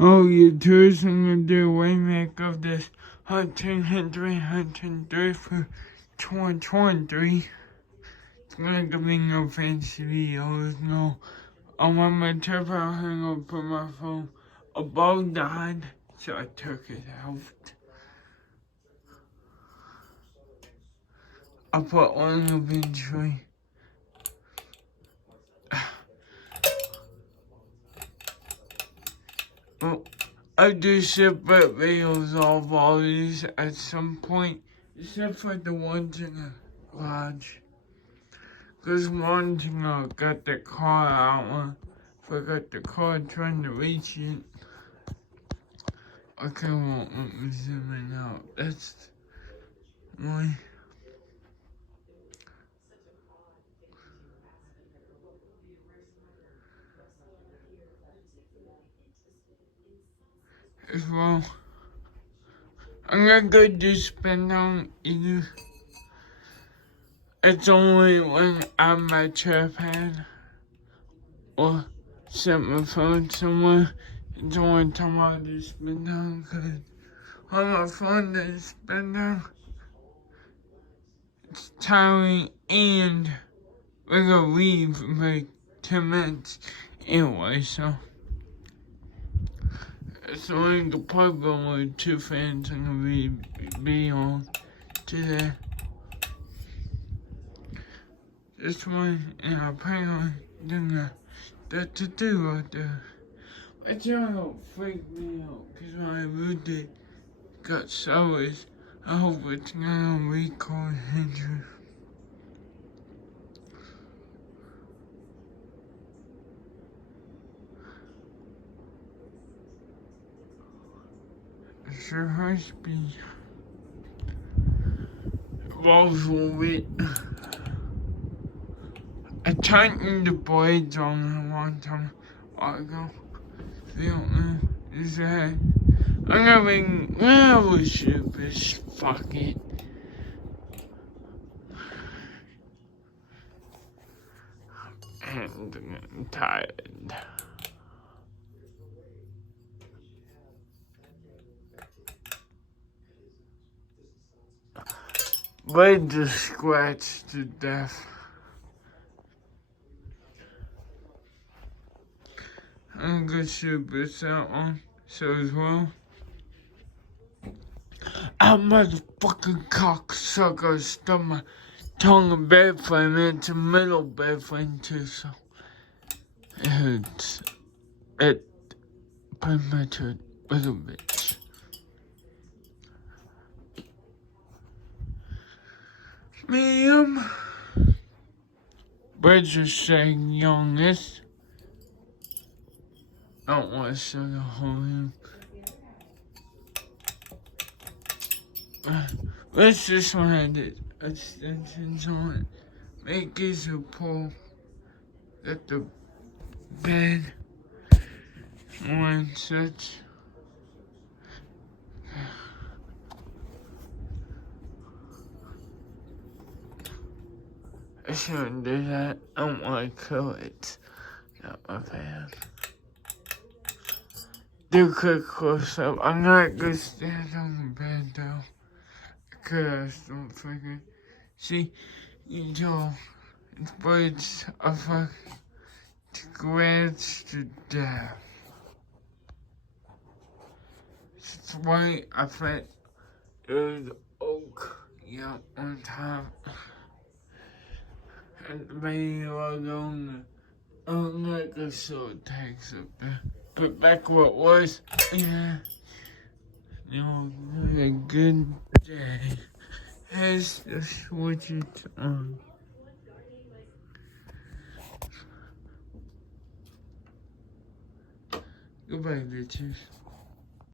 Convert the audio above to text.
Oh, your tourism will do a remake of this Huntington III for 2023. It's gonna give me no fancy videos, no. I want my trip out hang up for my phone. A bug died, so I took it out. I put one eventually. Well, I do separate videos of all these at some point, except for the ones in the garage. Cause one thing I got the car out, forgot the car trying to reach it. Okay, won't let me zoom in out. That's my. As well, I'm gonna go do spin down either. It's only when I'm my tripod or set my phone somewhere. It's the only time I do spin down, cause on my phone they spin down. It's tiring and we're gonna leave in like 10 minutes anyway, so. It's the only problem with two fans I'm gonna be on today. This one, and apparently, that's to do right there. But y'all don't freak me out, cause when I moved it, got sours. I hope it's not on record injury. It sure has been. Rolls will it. I tightened the blades on it a long time ago. If you don't know, is that I'm having stupid. Fuck it. And I'm tired. Blades are scratched to death. I'm gonna shoot this out on so as well. I motherfucking cocksucker stuck my tongue in bed frame and it's a middle bed frame too, so it hurts. It pretty much hurt a little bit. Ma'am, birds are saying youngest. I don't want to show the whole him. Let's just want the extensions on it. Make it so pull at the bed and such. I shouldn't do that. I don't want to kill it. Not my fan. Do a quick close up. I'm not gonna stand on the bed though. Because I don't figure. See, you know, it's birds are fucking scratched to death. That's why I think there's oak, yeah, on top. And maybe I'll go on the, like a short takes up there. But back where it was, yeah. You know, a good day. Has to switch it on. Goodbye, bitches.